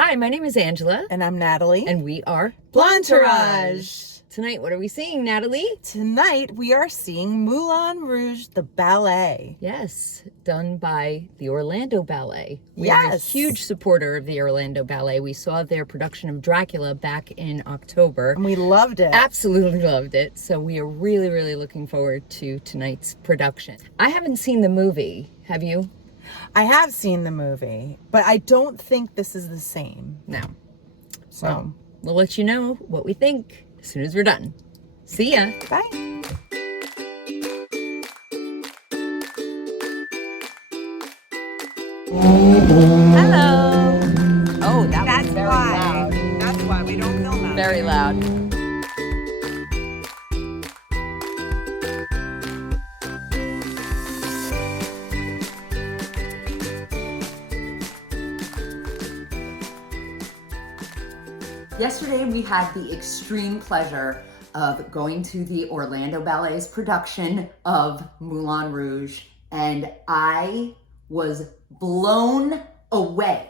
Hi, my name is Angela. And I'm Natalie. And we are Blondetourage. Tonight, what are we seeing, Natalie? Tonight, we are seeing Moulin Rouge the Ballet. Yes, done by the Orlando Ballet. We Yes. are a huge supporter of the Orlando Ballet. We saw their production of Dracula back in October. And we loved it. Absolutely loved it. So we are really, really looking forward to tonight's production. I haven't seen the movie. Have you? I have seen the movie, but I don't think this is the same. No. So, Well, we'll let you know what we think as soon as we're done. See ya. bye. Hello. Oh, that was very loud. That's why we don't film that. Very loud. Yesterday, we had the extreme pleasure of going to the Orlando Ballet's production of Moulin Rouge, and I was blown away.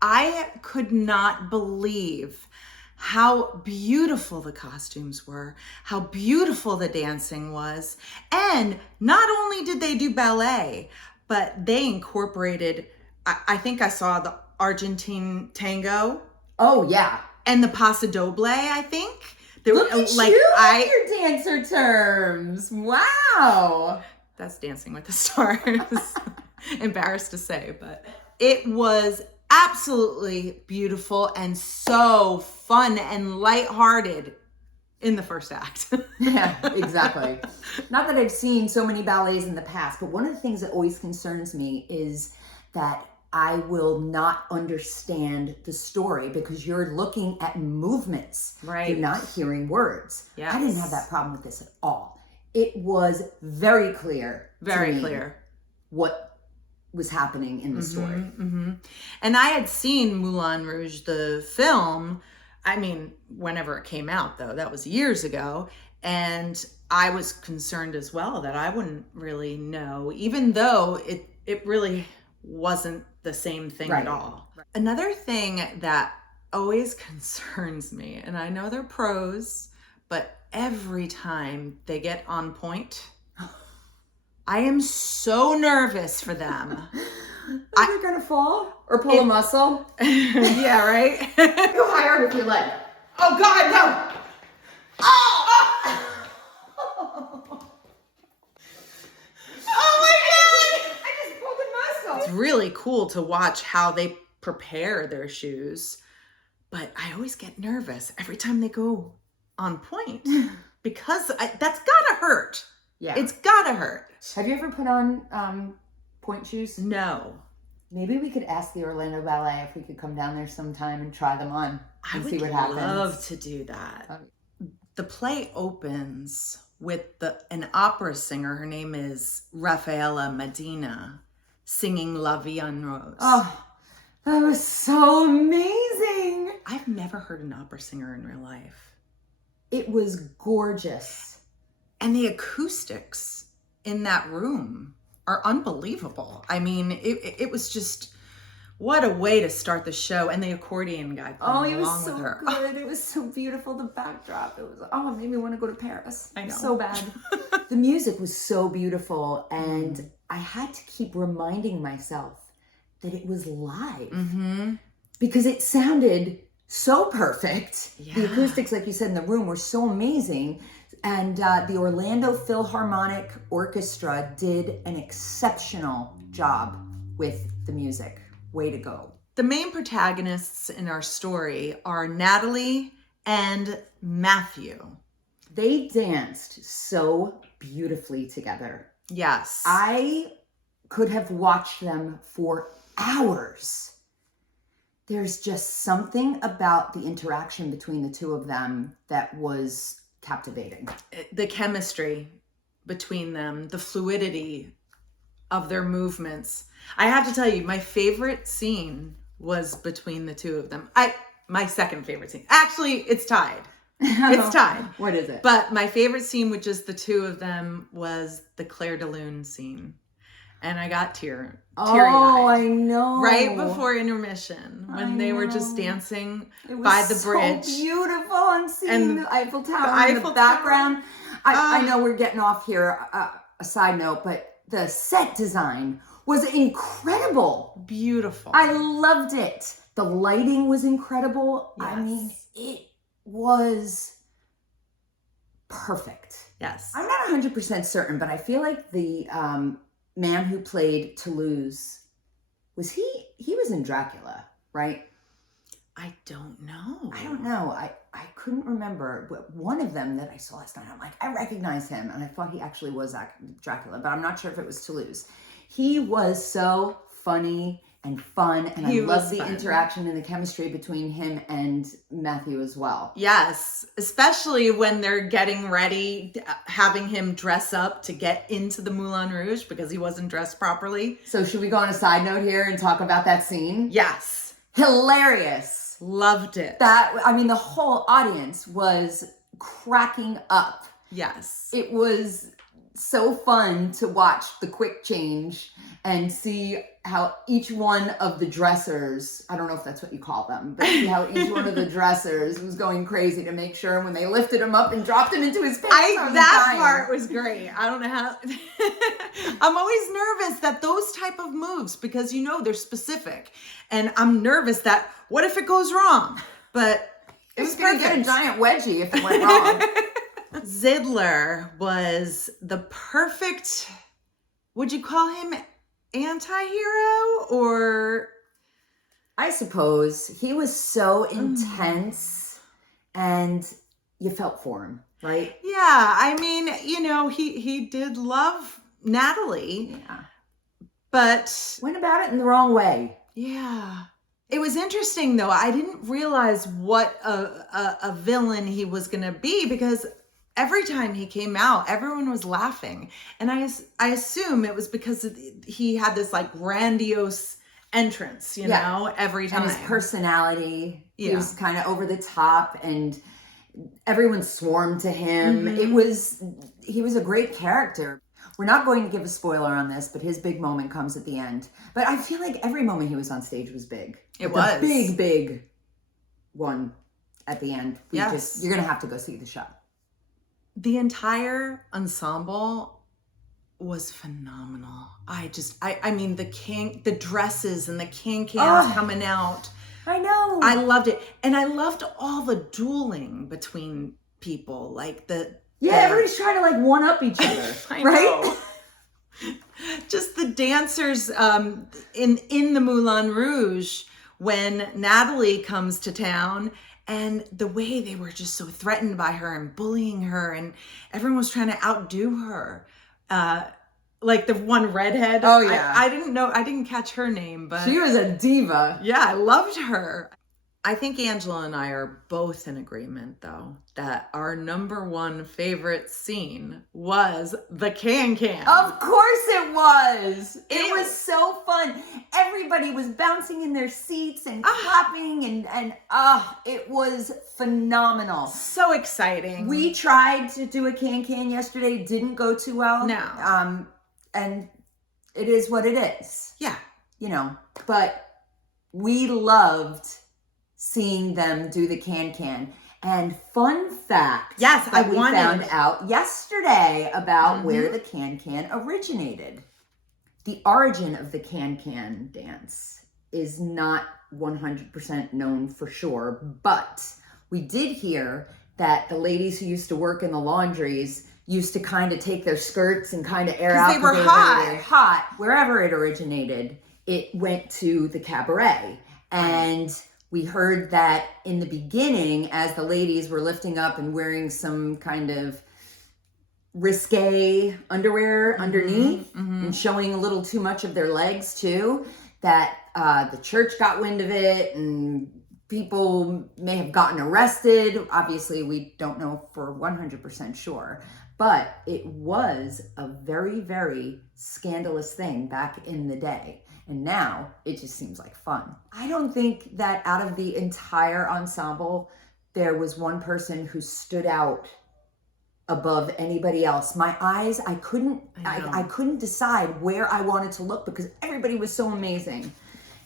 I could not believe how beautiful the costumes were, how beautiful the dancing was. And not only did they do ballet, but they incorporated, I think I saw the Argentine tango Oh, yeah. and the paso doble, I think. There Look were, at you with your dancer terms. Wow. That's Dancing with the Stars. Embarrassed to say, but it was absolutely beautiful and so fun and lighthearted in the first act. Yeah, exactly. Not that I've seen so many ballets in the past, but one of the things that always concerns me is that I will not understand the story because you're looking at movements. Right. You're not hearing words. Yes. I didn't have that problem with this at all. It was very clear. Very to me clear. what was happening in the story. And I had seen Moulin Rouge, the film, I mean, whenever it came out, though, that was years ago. And I was concerned as well that I wouldn't really know, even though it really wasn't the same thing Right. at all. Another thing that always concerns me, and I know they're pros, but every time they get on point, I am so nervous for them. Are they gonna fall or pull a muscle? Yeah, right? Go higher with your leg. Oh, God, no! Oh my God! I just pulled a muscle. It's really cool to watch how they prepare their shoes, but I always get nervous every time they go on point because that's gotta hurt. Yeah. It's gotta hurt. Have you ever put on point shoes? No. Maybe we could ask the Orlando Ballet if we could come down there sometime and try them on I and would see what happens. love to do that. The play opens with an opera singer. Her name is Rafaela Medina singing La Vie en Rose. Oh, that was so amazing. I've never heard an opera singer in real life. It was gorgeous. And the acoustics in that room are unbelievable. I mean, it was just, what a way to start the show. And the accordion guy playing along with her. good. It was so beautiful. The backdrop. It made me want to go to Paris. I know. So bad. The music was so beautiful. And I had to keep reminding myself that it was live. Mm-hmm. Because it sounded so perfect. Yeah. The acoustics, like you said, in the room were so amazing. And the Orlando Philharmonic Orchestra did an exceptional job with the music. Way to go. The main protagonists in our story are Natalie and Matthew. They danced so beautifully together. Yes. I could have watched them for hours. There's just something about the interaction between the two of them that was captivating. The chemistry between them, the fluidity of their movements. I have to tell you, my favorite scene was between the two of them. My second favorite scene. Actually, it's tied. It's tied. What is it? But my favorite scene with just the two of them was the Claire de Lune scene. and I got teary-eyed. Oh, I know. Right before intermission, when they were just dancing by the bridge. So beautiful. I'm seeing the Eiffel Tower in the Eiffel background. I know we're getting off here, a side note, but the set design was incredible. Beautiful. I loved it. The lighting was incredible. Yes. I mean, it was perfect. Yes. I'm not 100% certain, but I feel like the man who played Toulouse, he was in Dracula, right? I don't know. I don't know. I couldn't remember. But one of them that I saw last night, I'm like, I recognize him. And I thought he actually was Dracula, but I'm not sure if it was Toulouse. He was so funny and fun. And I love the interaction and the chemistry between him and Matthew as well. Yes, especially when they're getting ready, having him dress up to get into the Moulin Rouge because he wasn't dressed properly. So should we go on a side note here and talk about that scene? Yes. Hilarious. Loved it. The whole audience was cracking up. Yes. It was so fun to watch the quick change and see how each one of the dressers, I don't know if that's what you call them, but see how each one of the dressers was going crazy to make sure when they lifted him up and dropped him into his pants. That part was great. I don't know how. I'm always nervous that those type of moves, because they're specific, and I'm nervous that what if it goes wrong? But it was going to get a giant wedgie if it went wrong. Zidler was the perfect, would you call him anti-hero? Or I suppose he was so intense and you felt for him, right? Yeah, I mean, he did love Natalie. Yeah. But went about it in the wrong way. Yeah. It was interesting though. I didn't realize what a villain he was going to be, because every time he came out, everyone was laughing. And I assume it was because he had this like grandiose entrance, every time. And his personality, he was kind of over the top and everyone swarmed to him. Mm-hmm. He was a great character. We're not going to give a spoiler on this, but his big moment comes at the end. But I feel like every moment he was on stage was big. It was. The big one at the end. Yes. You're going to have to go see the show. The entire ensemble was phenomenal. I mean, the dresses and the can-cans coming out. I know. I loved it. And I loved all the dueling between people. Like everybody's trying to like one up each other. Right? Just the dancers in the Moulin Rouge when Natalie comes to town, and the way they were just so threatened by her and bullying her, and everyone was trying to outdo her. Like the one redhead. Oh yeah. I didn't catch her name, but she was a diva. Yeah, I loved her. I think Angela and I are both in agreement, though, that our number one favorite scene was the can-can. Of course it was. It was so fun. Everybody was bouncing in their seats and clapping and it was phenomenal. So exciting. We tried to do a can-can yesterday. Didn't go too well. No. And it is what it is. Yeah. But we loved seeing them do the can-can. And fun fact, yes, that we found out yesterday about where the can-can originated. The origin of the can-can dance is not 100% known for sure, but we did hear that the ladies who used to work in the laundries used to kind of take their skirts and kind of air out. Because they were hot. Very hot. Wherever it originated, it went to the cabaret. And we heard that in the beginning, as the ladies were lifting up and wearing some kind of risque underwear underneath and showing a little too much of their legs too, that the church got wind of it and people may have gotten arrested. Obviously, we don't know for 100% sure, but it was a very, very scandalous thing back in the day. And now it just seems like fun. I don't think that out of the entire ensemble, there was one person who stood out above anybody else. My eyes, I couldn't decide where I wanted to look because everybody was so amazing.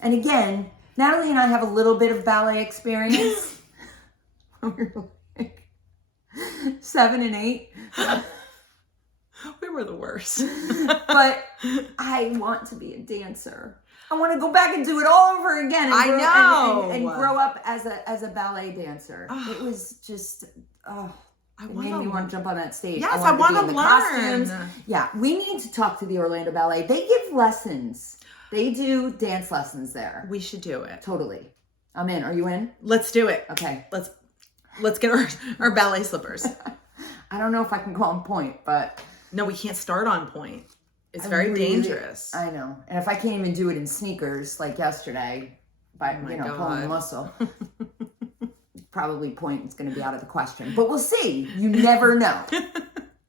And again, Natalie and I have a little bit of ballet experience. We're like 7 and 8. We were the worst. But I want to be a dancer. I want to go back and do it all over again. And grow up as a ballet dancer. It was just, it made me want to jump on that stage. Yes, I want to learn. Costumes. Yeah, we need to talk to the Orlando Ballet. They give lessons. They do dance lessons there. We should do it. Totally. I'm in. Are you in? Let's do it. Okay. Let's get our ballet slippers. I don't know if I can go on point, but... No, we can't start on point. It's very dangerous. I know. And if I can't even do it in sneakers like yesterday, by pulling the muscle, probably point is going to be out of the question. But we'll see. You never know.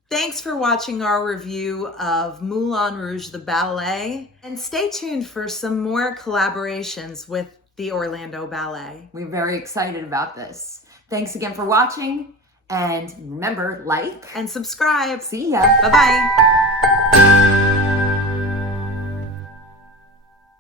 Thanks for watching our review of Moulin Rouge the Ballet. And stay tuned for some more collaborations with the Orlando Ballet. We're very excited about this. Thanks again for watching. And remember, like and subscribe. See ya. Bye-bye.